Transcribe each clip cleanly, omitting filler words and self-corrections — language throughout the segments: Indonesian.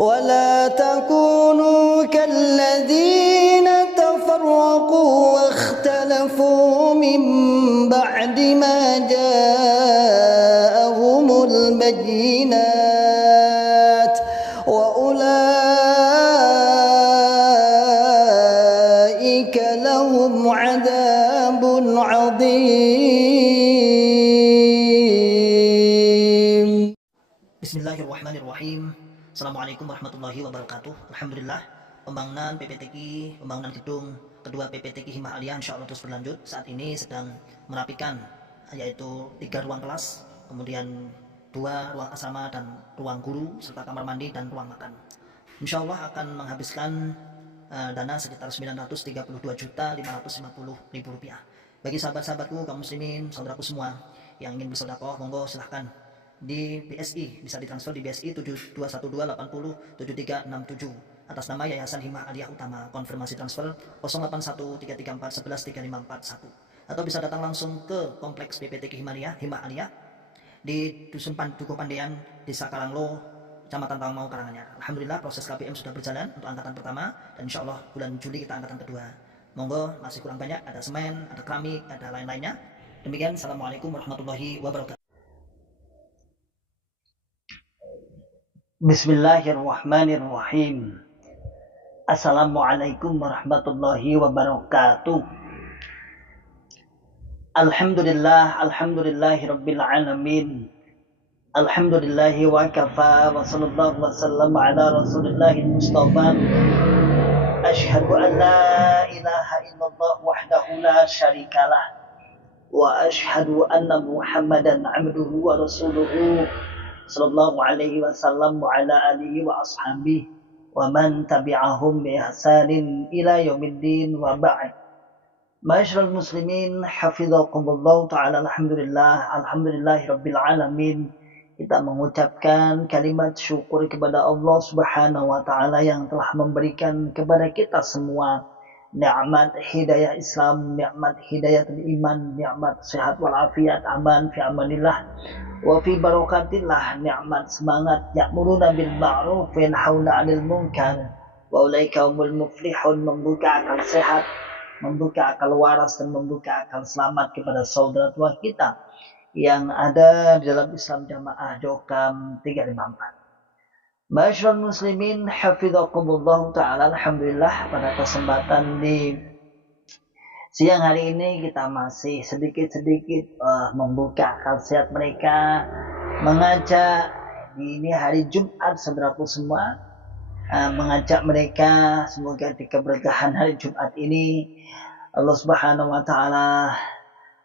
ولا تكونوا كالذين تفرقوا واختلفوا من بعد ما جاءهم البينات وأولئك لهم عذاب عظيم. Bismillahirrahmanirrahim. Assalamualaikum warahmatullahi wabarakatuh. Alhamdulillah, pembangunan PPTQ, pembangunan gedung kedua PPTQ Himah Aliyah insyaallah terus berlanjut. Saat ini sedang merapikan, yaitu 3 ruang kelas, kemudian 2 ruang asrama dan ruang guru, serta kamar mandi dan ruang makan. Insyaallah akan menghabiskan dana sekitar Rp932.550.000. Bagi sahabat-sahabatku, kaum muslimin, saudaraku semua yang ingin bersedekah, monggo silahkan di BSI, bisa ditransfer di BSI 7212807367 atas nama Yayasan Himah Aliyah Utama. Konfirmasi transfer 081334113541, atau bisa datang langsung ke kompleks PPTQ Himah Aliyah di Dusun Dukuh Pandean, Desa Karanglo, Kecamatan Tawangmau, Karanganyar. Alhamdulillah, proses KPM sudah berjalan untuk angkatan pertama, dan insya Allah bulan Juli kita angkatan kedua. Monggo, masih kurang banyak, ada semen, ada keramik, ada lain-lainnya. Demikian, Assalamualaikum warahmatullahi wabarakatuh. Bismillahirrahmanirrahim. Assalamualaikum warahmatullahi wabarakatuh. Alhamdulillahi rabbil alamin. Alhamdulillahi wa kafa wa sallallahu wa sallam ala rasulillahi mustafa. Ashhadu an la ilaha illallah wahdahu la syarikalah, wa ashhadu anna Muhammadan abduhu wa rasuluhu sallallahu alaihi wasallam wa ala alihi wa ashabihi wa man tabi'ahum bi ihsanin ila yaumiddin wa ba'd. Ma'asyiral muslimin, hafizakumullah ta'ala. Alhamdulillahi rabbil alamin. Kita mengucapkan kalimat syukur kepada Allah Subhanahu wa taala yang telah memberikan kepada kita semua nikmat hidayah Islam, nikmat hidayatul iman, nikmat sehat walafiat, aman fi amanillah wa fi barakatillah, nikmat semangat ya'muruna bil ma'ruf wa yanhauna 'anil munkar wa ulaika humul muflihun. Membuka akal sehat, membuka akal waras, dan membuka akal selamat kepada saudara tua kita yang ada di dalam Islam Jamaah Jokam 354. Ma'asyiral muslimin, hafizakumullah ta'ala. Alhamdulillah, pada kesempatan di siang hari ini kita masih sedikit-sedikit membuka akal sehat mereka, mengajak di ini hari Jumat, saudaraku semua, mengajak mereka semoga di keberkahan hari Jumat ini Allah Subhanahu wa taala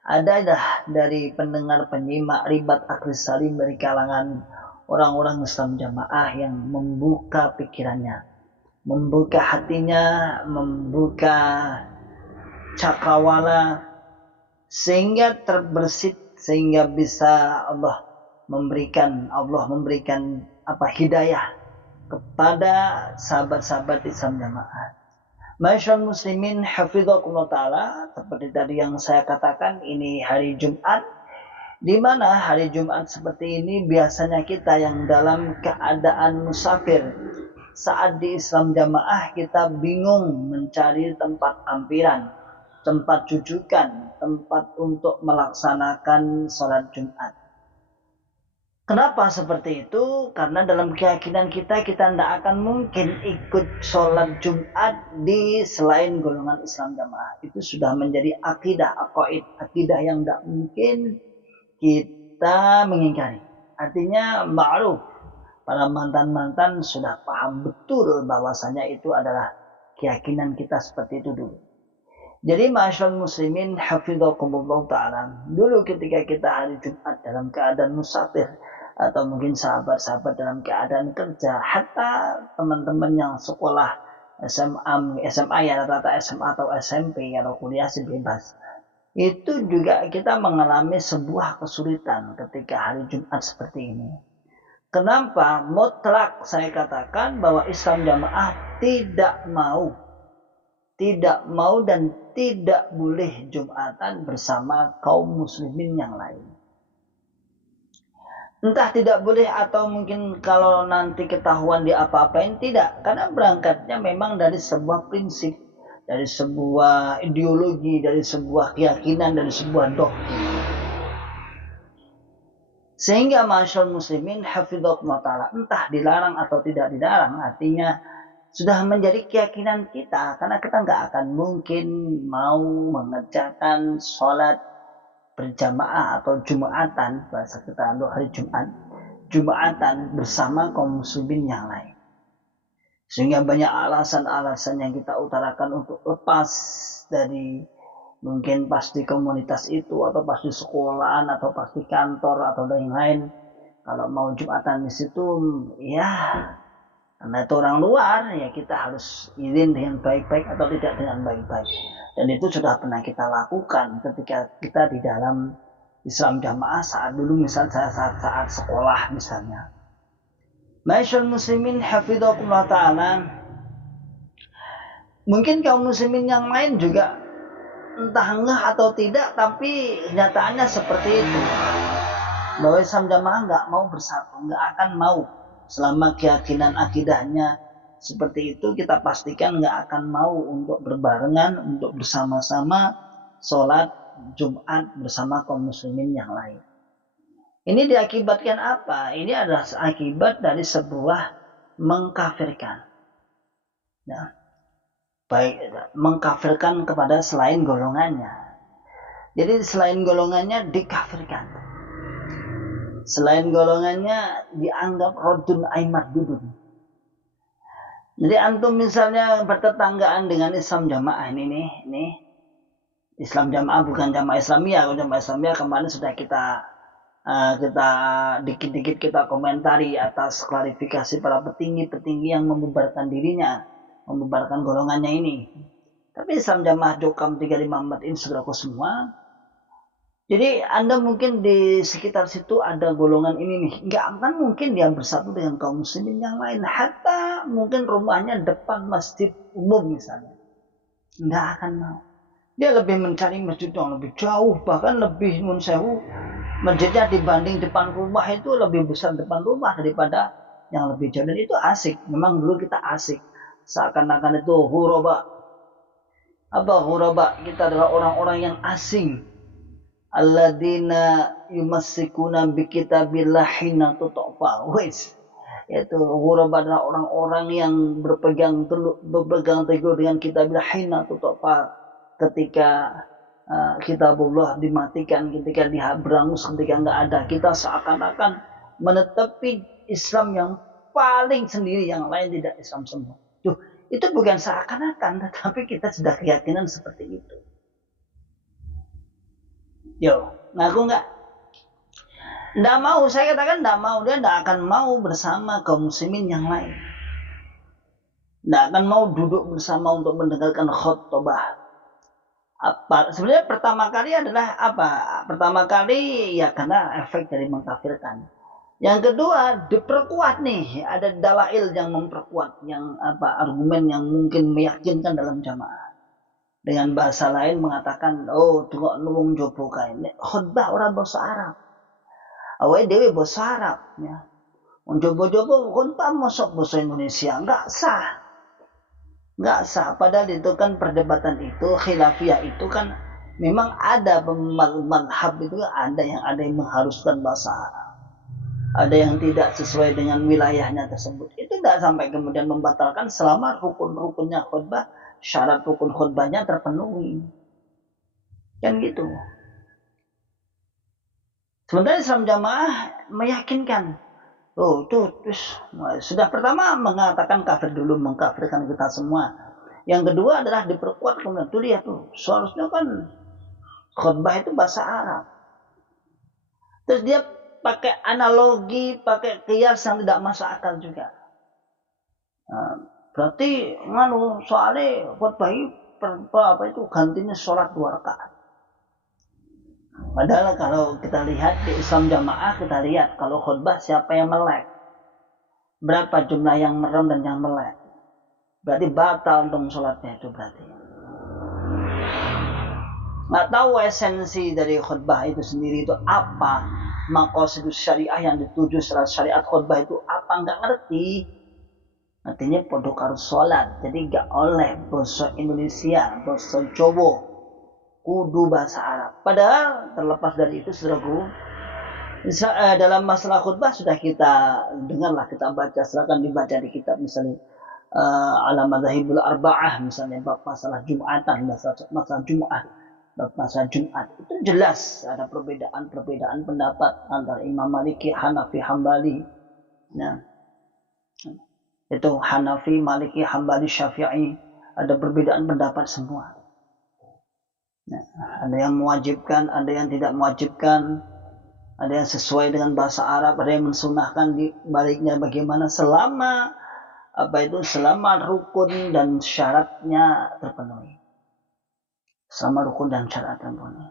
adalah dari pendengar penyimak ribat akhris salim dari kalangan orang-orang Islam Jamaah yang membuka pikirannya, membuka hatinya, membuka cakrawala, sehingga terbersit, sehingga bisa Allah memberikan hidayah kepada sahabat-sahabat Islam Jamaah. Ma'asyiral muslimin, hafizakumullah ta'ala. Seperti tadi yang saya katakan, ini hari Jumat, di mana hari Jumat seperti ini biasanya kita yang dalam keadaan musafir. Saat di Islam Jamaah kita bingung mencari tempat ampiran, tempat jujukan, tempat untuk melaksanakan sholat Jumat. Kenapa seperti itu? Karena dalam keyakinan kita tidak akan mungkin ikut sholat Jumat di selain golongan Islam Jamaah. Itu sudah menjadi akidah yang tidak mungkin kita mengingkari. Artinya ma'ruf, para mantan-mantan sudah paham betul bahwasanya itu adalah keyakinan kita seperti itu dulu. Jadi ma'asyiral muslimin, hafizakumullah ta'ala, dulu ketika kita hari Jumat dalam keadaan musafir, atau mungkin sahabat-sahabat dalam keadaan kerja, hatta teman-teman yang sekolah SMA ya, rata-rata SMA atau SMP, kalau kuliah sih bebas, itu juga kita mengalami sebuah kesulitan ketika hari Jumat seperti ini. Kenapa? Mutlak saya katakan bahwa Islam Jamaah tidak mau dan tidak boleh Jumatan bersama kaum muslimin yang lain. Entah tidak boleh atau mungkin kalau nanti ketahuan di apa-apain, tidak. Karena berangkatnya memang dari sebuah prinsip, dari sebuah ideologi, dari sebuah keyakinan, dari sebuah doktrin. Sehingga masyarakat muslimin hafidhakumullah ta'ala, entah dilarang atau tidak dilarang, artinya sudah menjadi keyakinan kita. Karena kita nggak akan mungkin mau mengerjakan sholat berjamaah atau jumatan, bahasa kita untuk hari Jumat, jumatan bersama kaum muslimin yang lain. Sehingga banyak alasan-alasan yang kita utarakan untuk lepas dari mungkin pas di komunitas itu, atau pas di sekolahan, atau pas di kantor, atau lain-lain. Kalau mau jumatan di situ, ya karena itu orang luar, ya kita harus izin dengan baik-baik atau tidak dengan baik-baik. Dan itu sudah pernah kita lakukan ketika kita di dalam Islam Jamaah saat dulu, misalnya saat sekolah misalnya. Masyaallah muslimin hafidhakumullah ta'ala, mungkin kaum muslimin yang lain juga entah ngeh atau tidak, tapi kenyataannya seperti itu, bahwa Islam Jamaah nggak mau bersatu, nggak akan mau. Selama keyakinan akidahnya seperti itu, kita pastikan nggak akan mau untuk berbarengan, untuk bersama-sama sholat Jumat bersama kaum muslimin yang lain. Ini diakibatkan apa? Ini adalah akibat dari sebuah mengkafirkan. Ya. Baik, mengkafirkan kepada selain golongannya. Jadi selain golongannya dikafirkan. Selain golongannya dianggap rodun aimat dudun. Jadi antum misalnya bertetanggaan dengan Islam Jamaah ini Islam Jamaah bukan Jamaah Islamiyah. Kalau Jamaah Islamiyah kemarin sudah kita dikit-dikit kita komentari atas klarifikasi para petinggi-petinggi yang membubarkan dirinya, membubarkan golongannya ini. Tapi Islam Jamaah Jokam 354 ini saudaraku semua. Jadi Anda mungkin di sekitar situ ada golongan ini nih, nggak akan mungkin dia bersatu dengan kaum muslimin yang lain. Hatta mungkin rumahnya depan masjid umum misalnya, nggak akan mau. Dia lebih mencari masjid yang lebih jauh, bahkan lebih munsewu, masjidnya dibanding depan rumah itu lebih besar depan rumah daripada yang lebih jauh. Dan itu asik, memang dulu kita asik, seakan-akan itu huraba. Apa huraba? Kita adalah orang-orang yang asing. Alladzina yumassikuna bikitabillah hina tutfa. Yaitu huraba adalah orang-orang yang berpegang teguh dengan kitabillah hina tutfa, ketika kitabullah dimatikan, ketika diberangus, ketika nggak ada, kita seakan-akan menetapi Islam yang paling sendiri, yang lain tidak Islam semua. Itu bukan seakan-akan, tetapi kita sudah keyakinan seperti itu. Yo, ngaku nggak? Nggak mau, saya katakan nggak mau. Dia nggak akan mau bersama kaum muslimin yang lain. Nggak akan mau duduk bersama untuk mendengarkan khutbah. Sebenarnya pertama kali adalah apa? Pertama kali ya karena efek dari mengkafirkan. Yang kedua diperkuat nih, ada dalail yang memperkuat, yang argumen yang mungkin meyakinkan dalam jamaah. Dengan bahasa lain mengatakan, oh tunggu nunggu jopo kain khutbah orang bahasa Arab, awalnya dewi bahasa Arab ya, jopo khutbah masuk bahasa Indonesia nggak sah. Padahal itu kan perdebatan itu khilafiyah itu kan memang ada madhab itu, ada yang mengharuskan bahasa Arab, ada yang tidak sesuai dengan wilayahnya tersebut. Itu tidak sampai kemudian membatalkan selama rukun-rukunnya khutbah, syarat rukun khutbahnya terpenuhi. Kan gitu. Sementara Islam Jamaah meyakinkan, oh itu sudah pertama mengatakan kafir dulu, mengkafirkan kita semua. Yang kedua adalah diperkuat kemudian tuh dia tuh seharusnya kan khutbah itu bahasa Arab. Terus dia pakai analogi, pakai kias yang tidak masuk akal juga. Berarti soalnya khutbah itu gantinya sholat 2 rakaat. Padahal kalau kita lihat di Islam Jamaah, kita lihat kalau khutbah siapa yang melek, berapa jumlah yang merem dan yang melek, berarti batal dong sholatnya itu. Berarti nggak tahu esensi dari khutbah itu sendiri itu apa, maqasidus syariah yang dituju secara syariat khutbah itu apa nggak ngerti. Artinya podo karo sholat, jadi nggak oleh bahasa Indonesia, bahasa Jawa, kudu bahasa Arab. Padahal terlepas dari itu saudaraku, dalam masalah khutbah sudah kita dengarlah, kita baca, silakan dibaca di kitab misalnya ala madzhabul arba'ah, misalnya bab masalah Jumatan, masalah Jumat, bab masalah Jumat itu jelas ada perbedaan pendapat antara Imam Maliki, Hanafi, Hambali. Nah, itu Hanafi, Maliki, Hambali, Syafi'i, ada perbedaan pendapat semua. Nah, ada yang mewajibkan, ada yang tidak mewajibkan, ada yang sesuai dengan bahasa Arab, ada yang mensunahkan di baliknya bagaimana selama rukun dan syaratnya terpenuhi. Selama rukun dan syarat terpenuhi.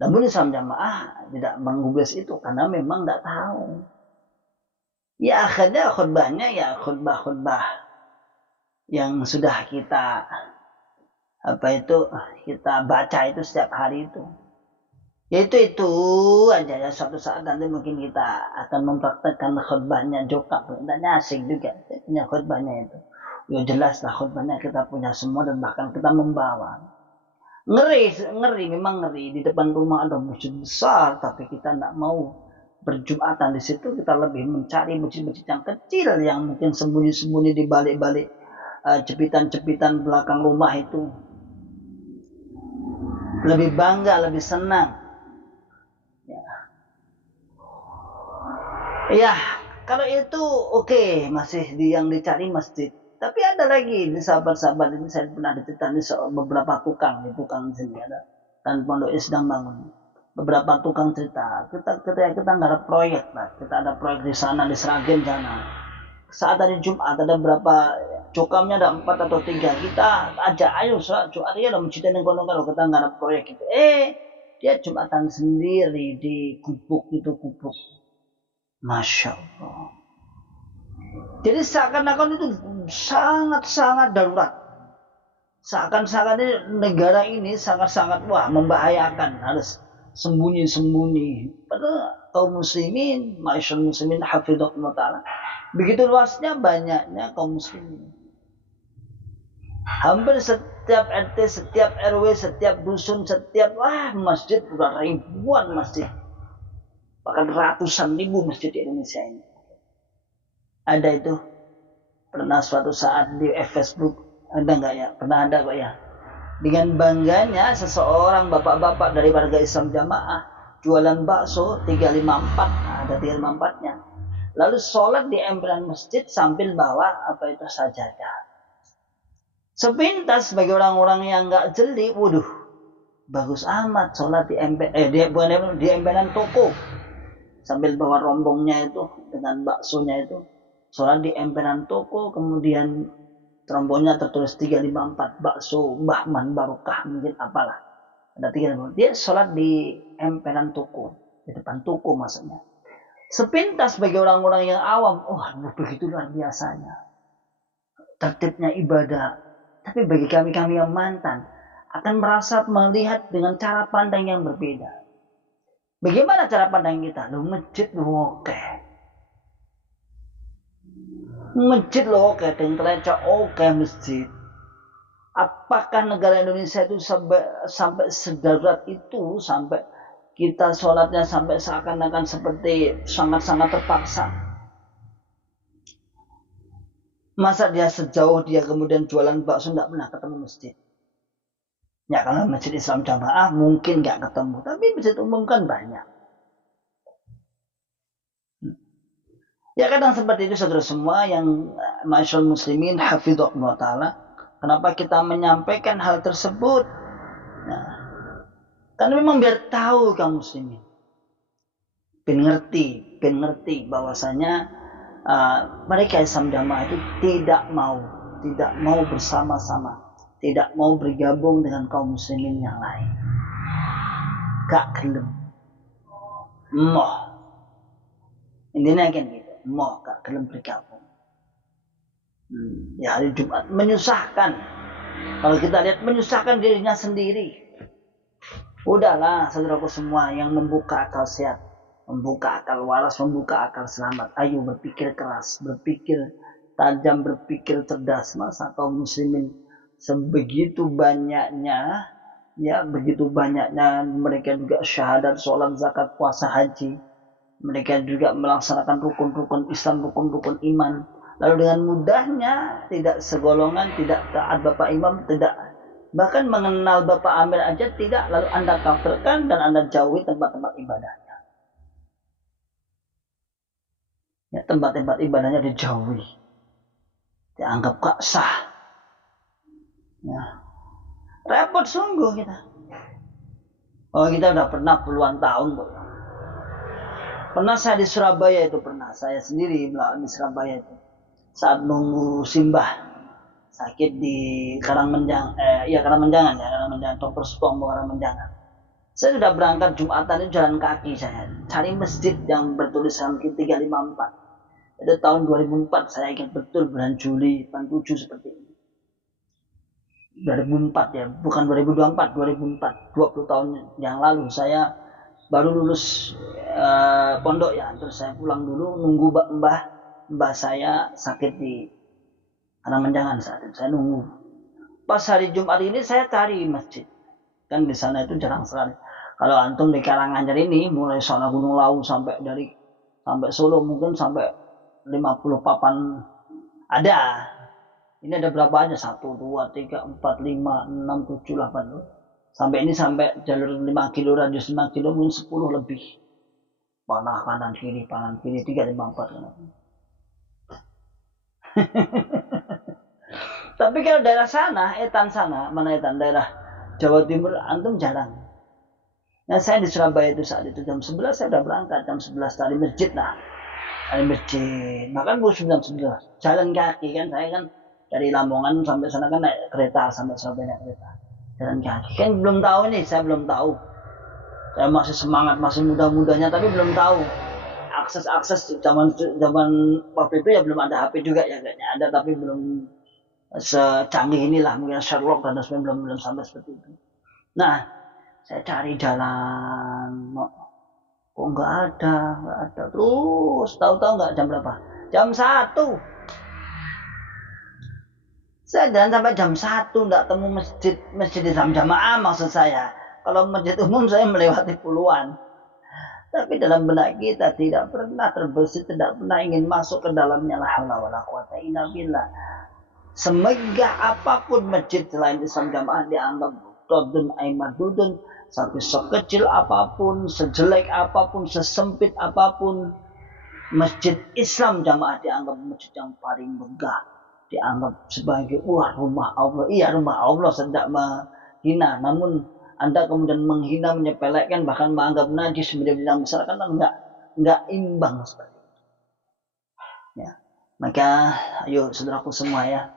Namun Islam Jamaah tidak menggubris itu karena memang tidak tahu. Ya akhirnya khutbahnya ya khutbah yang sudah kita baca itu setiap hari itu. Yaitu itu aja ya, suatu saat nanti mungkin kita akan mempraktekkan khutbahnya jokap. Tidaknya asik juga punya khutbahnya itu. Ya jelas lah khutbahnya kita punya semua dan bahkan kita membawa. Ngeri memang ngeri di depan rumah ada masjid besar tapi kita tidak mau berjumatan di situ. Kita lebih mencari masjid-masjid yang kecil yang mungkin sembunyi-sembunyi di balik-balik jepitan-jepitan belakang rumah itu. Lebih bangga, lebih senang. Ya, kalau itu oke, masih yang dicari masjid. Tapi ada lagi di sahabat-sahabat ini saya pernah cerita di beberapa tukang di sini ada dan pondok sedang bangun. Beberapa tukang cerita, kita nggak ada proyek, Pak. Kita ada proyek di sana di Sragen sana. Saat hari Jumat ada berapa cokamnya ada 4 atau 3. Kita ajak ayo sholat Jumat ya ada masjid yang kono kalau kita nggak ada proyek itu. Dia Jumatan sendiri di gubuk. Masya Allah. Jadi seakan-akan itu sangat-sangat darurat. Seakan-akan ini negara ini sangat-sangat membahayakan, harus sembunyi-sembunyi. Padahal kaum muslimin, ma'asyarul muslimin hafidhakumullah ta'ala. Begitu luasnya banyaknya kaum muslimin. Hampir setiap RT, setiap RW, setiap dusun, setiap masjid, udah ribuan masjid. Bahkan ratusan ribu masjid di Indonesia ini. Ada itu. Pernah suatu saat di Facebook. Ada nggak ya? Pernah ada kok ya. Dengan bangganya seseorang bapak-bapak dari warga Islam Jamaah. Jualan bakso 354. Ada 354-nya. Lalu sholat di emperan masjid sambil bawa sajadah. Sepintas bagi orang-orang yang nggak jeli. Waduh. Bagus amat sholat di emperan toko. Sambil bawa rombongnya itu dengan baksonya itu sholat di emperan toko, kemudian rombongnya tertulis 354 bakso Bahman Barokah mungkin apalah ada 354. Dia sholat di emperan toko, di depan toko maksudnya. Sepintas bagi orang-orang yang awam, begitu luar biasanya tertibnya ibadah. Tapi bagi kami yang mantan akan merasa melihat dengan cara pandang yang berbeda. Bagaimana cara pandang kita? Masjid oke. Masjid oke, telecak oke masjid. Apakah negara Indonesia itu sampai sedarurat itu, sampai kita sholatnya sampai seakan-akan seperti sangat-sangat terpaksa? Masa dia sejauh dia kemudian jualan bakso tidak pernah ketemu masjid? Ya kalau masjid Islam Jamaah mungkin nggak ketemu, tapi masjid umum kan banyak. Ya kadang seperti itu saudara semua yang masyaallah muslimin hafidhakumullah ta'ala. Kenapa kita menyampaikan hal tersebut? Nah, karena memang biar tahu kaum muslimin. Ben ngerti bahwasanya mereka Islam Jamaah itu tidak mau bersama-sama. Tidak mau bergabung dengan kaum muslimin yang lain. Gak gelem. Moh. Intinya kan gitu. Moh gak gelem bergabung. Ya hari Jumat menyusahkan. Kalau kita lihat menyusahkan dirinya sendiri. Udahlah saudaraku semua yang membuka akal sehat. membuka akal waras, membuka akal selamat. Ayo berpikir keras, berpikir tajam, berpikir cerdas. Masa kaum muslimin sebegitu banyaknya, ya begitu banyaknya mereka juga syahadat, sholat, zakat, puasa, haji. Mereka juga melaksanakan rukun-rukun Islam, rukun-rukun iman. Lalu dengan mudahnya tidak segolongan, tidak taat Bapak Imam, tidak bahkan mengenal Bapak Amir aja tidak, lalu Anda kafirkan dan Anda jauhi tempat-tempat ibadahnya. Ya, tempat-tempat ibadahnya dijauhi, dianggap gak sah. Ya. Repot sungguh kita. Oh, kita udah pernah puluhan tahun, Bro. Pernah saya di Surabaya itu, pernah saya sendiri di Surabaya itu. Saat nunggu simbah sakit di Karangmenjangan, Karangmenjangan, Dr. Sutombo Karangmenjangan. Saya sudah berangkat Jumatan itu jalan kaki saya, cari masjid yang bertulisan 354. Itu tahun 2004, saya ingat betul bulan Juli 87 seperti ini. 2004 ya, bukan 2024, 2004, 20 tahun yang lalu saya baru lulus pondok ya, terus saya pulang dulu nunggu mbah saya sakit di Karangmenjangan saat itu. Saya nunggu. Pas hari Jumat ini saya cari masjid. Kan di sana itu jarang sekali. Kalau antum di Karanganyar ini mulai sana Gunung Lawu sampai Solo mungkin sampai 50 papan ada. Ini ada berapa aja? 1, 2, 3, 4, 5, 6, 7, 8. Sampai ini sampai jalur 5 kilo, radius 5 kilo mungkin 10 lebih. Panah kanan kiri 3, 5, 4. Tapi kalau daerah sana, Etan sana, mana Etan, daerah Jawa Timur, antum jarang. Nah saya di Surabaya itu saat itu jam 11 saya udah berangkat, jam 11 dari masjid lah. Dari masjid, bahkan jam 11, jalan kaki kan, saya kan dari Lamongan sampai sana kan naik kereta, sampai Surabaya naik kereta. Jalan kaki, kan belum tahu nih, saya belum tahu. Saya masih semangat, masih muda-mudanya, tapi belum tahu. Akses zaman waktu itu ya belum ada HP juga ya, kayaknya ada tapi belum secanggih inilah, mungkin Sherlock dan sebagainya belum sampai seperti itu. Nah, saya cari jalan, kok nggak ada. Terus tahu-tahu nggak jam berapa? Jam 1. Saya jalan sampai jam 1 nggak temu masjid Islam jamaah maksud saya. Kalau masjid umum saya melewati puluhan. Tapi dalam benak kita tidak pernah terbersih, tidak pernah ingin masuk ke dalamnya. La haula wala quwata illa billah. Semegah apapun masjid selain Islam jamaah dianggap dodun aimadudun, sampai sekecil apapun, sejelek apapun, sesempit apapun, masjid Islam jamaah dianggap masjid yang paling megah, dianggap sebagai rumah Allah. Iya, rumah Allah, tidak menghina. Namun Anda kemudian menghina, menyepelekan, bahkan menganggap najis, menjadi besar, kan enggak imbang seperti itu. Ya. Maka ayo saudaraku semua ya,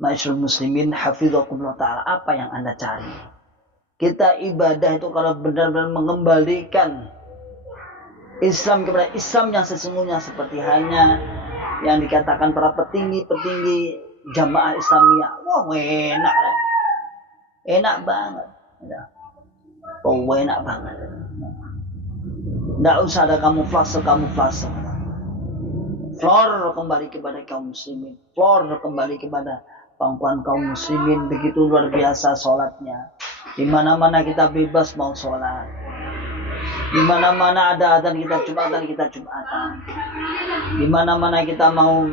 Ma'asyiral muslimin hafizakumullah ta'ala, apa yang Anda cari? Kita ibadah itu kalau benar-benar mengembalikan Islam kepada Islam yang sesungguhnya, seperti hanya yang dikatakan para petinggi jamaah Islamiyah. Wah, enak. Enak banget. Oh, enak banget. Tidak usah ada kamuflase. Flor kembali kepada kaum muslimin. Flor kembali kepada pangkuan kaum muslimin. Begitu luar biasa sholatnya. Di mana-mana kita bebas mau sholat. Di mana-mana ada adzan kita Jumatan. Di mana-mana kita mau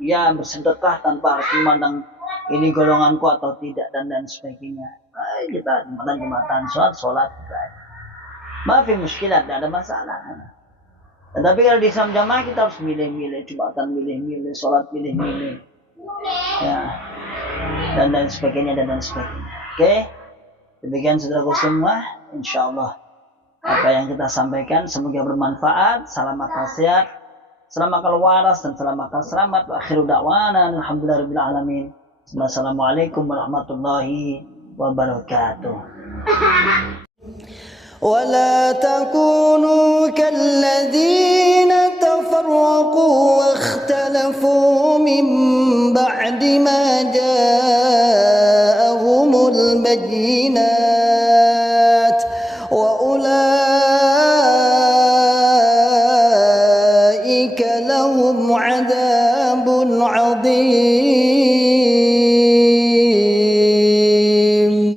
ya bersedekah tanpa harus memandang ini golonganku atau tidak dan sebagainya. Kita Jumatan sholat. Maafi muskilat, tidak ada masalah. Tetapi kalau di Islam jamaah kita harus milih-milih, Jumatan milih-milih, sholat milih-milih, ya, dan sebagainya. Oke, demikian saudaraku semua. Insyaallah apa yang kita sampaikan semoga bermanfaat. Salam akal sehat, salam akal waras, dan salam akal selamat. Wa akhiru da'wana alhamdulillahirabbil alamin. Wassalamualaikum warahmatullahi wabarakatuh. ولا تكونوا كالذين تفرقوا واختلفوا من بعد ما جاءهم البينات وأولئك عليم